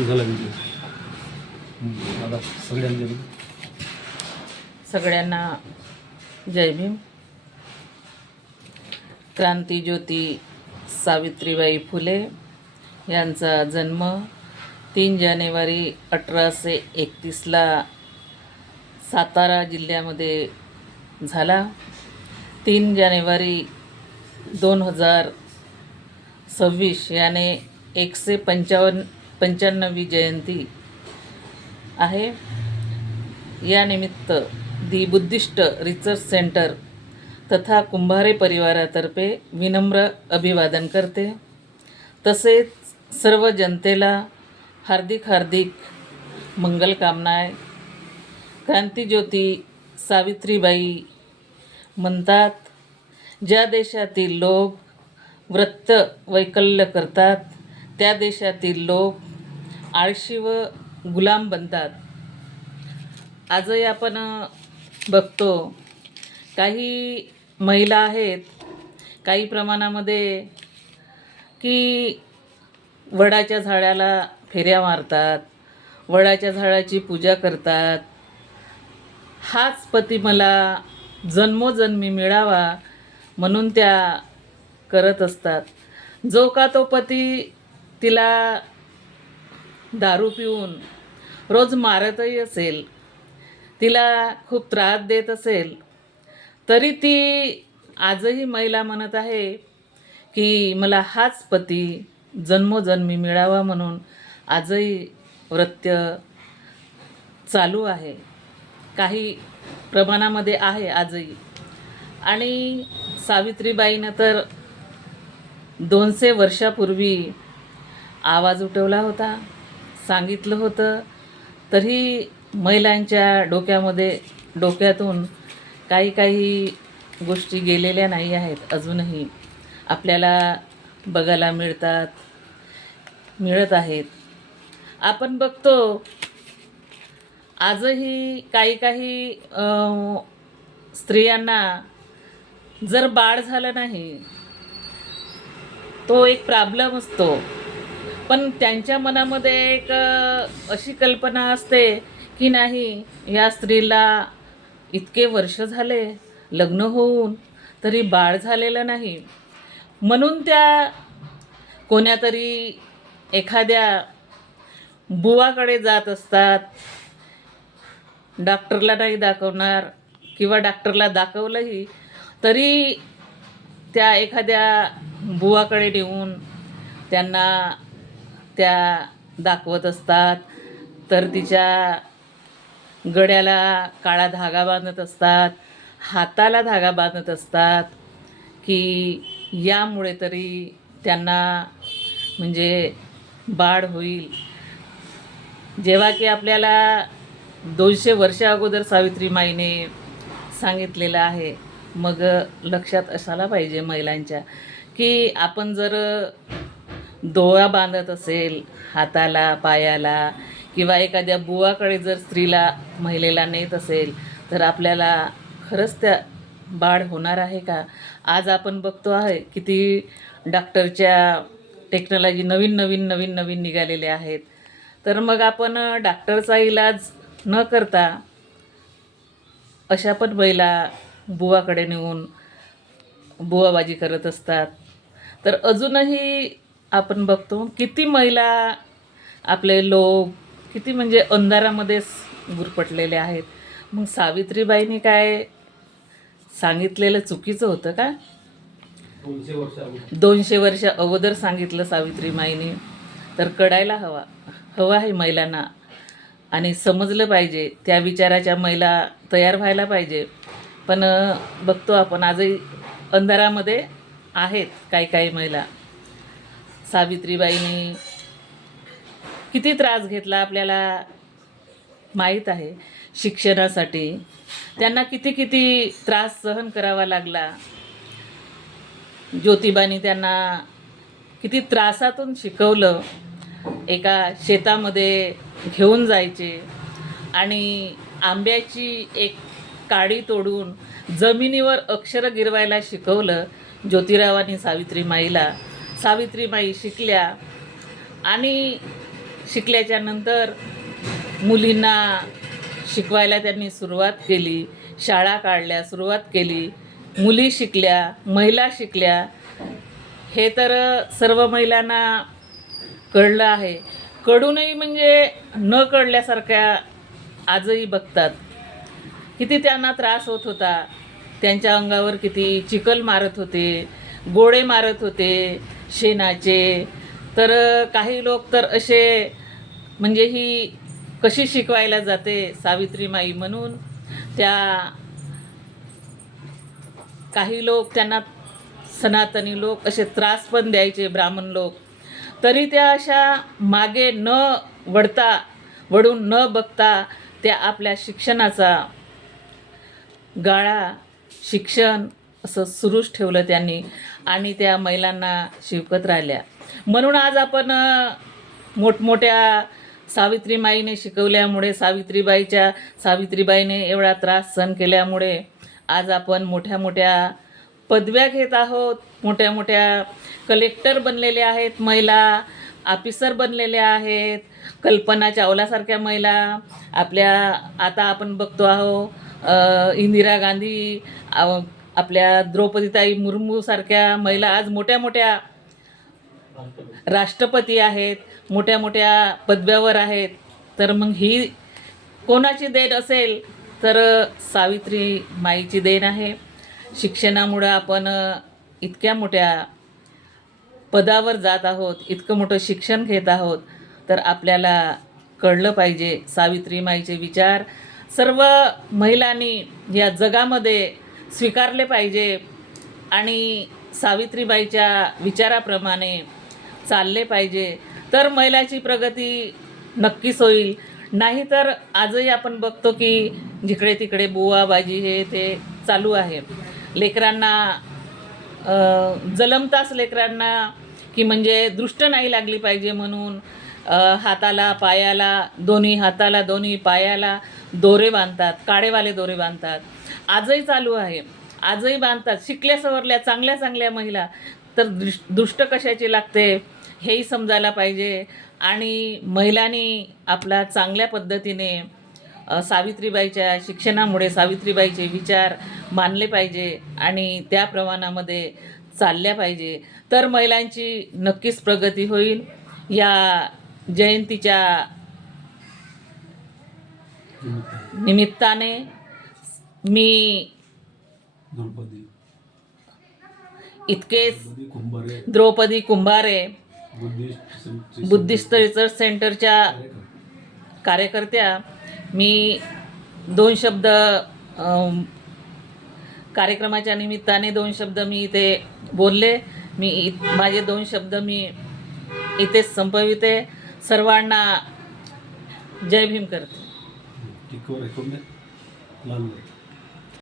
दिवसाला भेटलो. आता सगळ्यांना जय भीम. क्रांतीज्योती सावित्रीबाई फुले यांचा जन्म 3 जानेवारी 1831ला सातारा जिल्ह्यामध्ये झाला. 3 जानेवारी 2026 याने 195वी जयंती आहे. यानिमित्त दी बुद्धिस्ट रिसर्च सेंटर तथा कुंभारे परिवारातर्फे विनम्र अभिवादन करते. तसेच सर्व जनतेला हार्दिक मंगलकामना. क्रांतीज्योती सावित्रीबाई म्हणतात, ज्या देशातील लोक व्रत वैकल्य करतात त्या देशातील लोक आळशी व गुलाम बनतात. आजही आपण बघतो काही महिला आहेत काही प्रमाणामध्ये की वडाच्या झाडाला फेऱ्या मारतात, वडाच्या झाडाची पूजा करतात. हाच पती मला जन्मोजन्मी मिळावा म्हणून त्या करत असतात. जो का तो पती तिला दारू पिऊन रोज मारतही असेल, तिला खूप त्रास देत असेल, तरी ती आजही महिला म्हणत आहे की मला हाच पती जन्मोजन्मी मिळावा म्हणून आजही व्रत चालू आहे. काही प्रमाणामध्ये आहे आजही. आणि सावित्रीबाईनं तर 200 वर्षापूर्वी आवाज उठवला होता, सांगितलं होतं, तरी महिलांच्या डोक्यातून काही गोष्टी गेलेल्या नाही आहेत. अजूनही आपल्याला बघायला मिळत आहेत. आपण बघतो आजही काही स्त्रियांना जर बाळ झालं नाही तो एक प्रॉब्लेम असतो, पण त्यांच्या मनामध्ये एक अशी कल्पना असते की नाही, या स्त्रीला इतके वर्ष झाले लग्न होऊन तरी बाळ झालेलं नाही, म्हणून त्या कोण्यातरी एखाद्या बुवाकडे जात असतात. डॉक्टरला नाही दाखवणार किंवा डॉक्टरला दाखवलंही तरी त्या एखाद्या बुवाकडे नेऊन त्यांना त्या दाखवत असतात. तर तिच्या गळ्याला काळा धागा बांधत असतात, हाताला धागा बांधत असतात की यामुळे तरी त्यांना म्हणजे बाळ होईल. जेव्हा की आपल्याला 200 वर्ष अगोदर सावित्रीमाईने सांगितलेलं आहे. मग लक्षात असायला पाहिजे महिलांच्या की आपण जर दोरा बांधत असेल हाताला पायाला किंवा एखाद्या बुवाकडे जर महिलेला नेत असेल तर आपल्याला खरंच त्या बाळ होणार आहे का? आज आपण बघतो आहे किती डॉक्टरच्या टेक्नॉलॉजी नवीन निघालेले आहेत. तर मग आपण डॉक्टरचा इलाज न करता अशा पण महिला बुवाकडे नेऊन बुवाबाजी करत असतात. तर अजूनही आपण बघतो किती महिला आपले लोक किती म्हणजे अंधारामध्येच गुरफटलेले आहेत. मग सावित्रीबाईंनी काय सांगितलेलं चुकीचं होतं का? 200 वर्ष अगोदर सांगितलं सावित्रीबाईंनी, तर कळायला हवा आहे महिलांना आणि समजलं पाहिजे. त्या विचाराच्या महिला तयार व्हायला पाहिजे. पण बघतो आपण आजही अंधारामध्ये आहेत काही महिला. सावित्रीबाईंनी किती त्रास घेतला आपल्याला माहीत आहे. शिक्षणासाठी त्यांना किती त्रास सहन करावा लागला. ज्योतिबानी त्यांना किती त्रासातून शिकवलं. एका शेतामध्ये घेऊन जायचे आणि आंब्याची एक काडी तोडून जमिनीवर अक्षर गिरवायला शिकवलं ज्योतिरावांनी सावित्रीमाईला. सावित्रीमाई शिकल्या आणि शिकल्याच्या नंतर मुलींना शिकवायला त्यांनी सुरुवात केली, शाळा काढल्या, सुरुवात केली, मुली शिकल्या, महिला शिकल्या. हे तर सर्व महिलांना कळलं आहे. कळूनही म्हणजे न कळल्यासारख्या आजही बघतात. किती त्यांना त्रास होत होता, त्यांच्या अंगावर किती चिखल मारत होते, गोळे मारत होते शेणाचे. तर काही लोक तर असे म्हणजे ही कशी शिकवायला जाते सावित्रीमाई म्हणून त्या काही लोक त्यांना सनातनी लोक असे त्रास पण द्यायचे, ब्राह्मण लोक. तरी त्या अशा मागे वळून न बघता त्या आपल्या शिक्षणाचा गाळा शिक्षण असं सुरूच ठेवलं त्यांनी आणि त्या महिलांना शिकवत राहिल्या. म्हणून आज आपण मोठमोठ्या सावित्रीमाईने शिकवल्यामुळे, सावित्रीबाईने एवढा त्रास सहन केल्यामुळे आज आपण मोठ्या मोठ्या पदव्या घेत आहोत, मोठ्या मोठ्या कलेक्टर बनलेल्या आहेत, महिला ऑफिसर बनलेल्या आहेत. कल्पना चावलासारख्या महिला आपल्या आता आपण बघतो आहोत. इंदिरा गांधी, आपल्या द्रौपदीताई मुर्मूसारख्या महिला आज मोठ्या मोठ्या राष्ट्रपती आहेत, मोठ्या मोठ्या पदव्यावर आहेत. तर मग ही कोणाची देण असेल तर सावित्रीमाईची देण आहे. शिक्षणामुळं आपण इतक्या मोठ्या पदावर जात आहोत, इतकं मोठं शिक्षण घेत आहोत. तर आपल्याला कळलं पाहिजे सावित्रीमाईचे विचार सर्व महिलांनी या जगामध्ये स्वीकारले पाहिजे आणि सावित्रीबाईच्या विचाराप्रमाणे चालले पाहिजे. तर महिलाची प्रगती नक्कीच होईल. नाहीतर आजही आपण बघतो की जिकडे तिकडे बुवाबाजी हे ते चालू आहे. लेकरांना जलमताच लेकरांना की म्हणजे दृष्ट नाही लागली पाहिजे म्हणून दोन्ही हाताला दोन्ही पायाला दोरे बांधतात, काळेवाले दोरे बांधतात. आजही चालू आहे, आजही बांधतात. शिकल्या सवरल्या चांगल्या चांगल्या महिला तर दृष्ट कशाची लागते हेही समजायला पाहिजे. आणि महिलांनी आपला चांगल्या पद्धतीने सावित्रीबाईच्या शिक्षणामुळे सावित्रीबाईचे विचार मानले पाहिजे आणि त्या प्रमाणामध्ये चालल्या पाहिजे. तर महिलांची नक्कीच प्रगती होईल. या जयंतीच्या निमित्ताने मी इतकेच द्रौपदी कुंभारे बुद्धिस्ट रिसर्च सेंटरच्या कार्यकर्त्या मी 2 शब्द कार्यक्रमाच्या निमित्ताने 2 शब्द मी इथे बोलले. माझे 2 शब्द मी इथेच संपविते. सर्वांना जय भीम करते.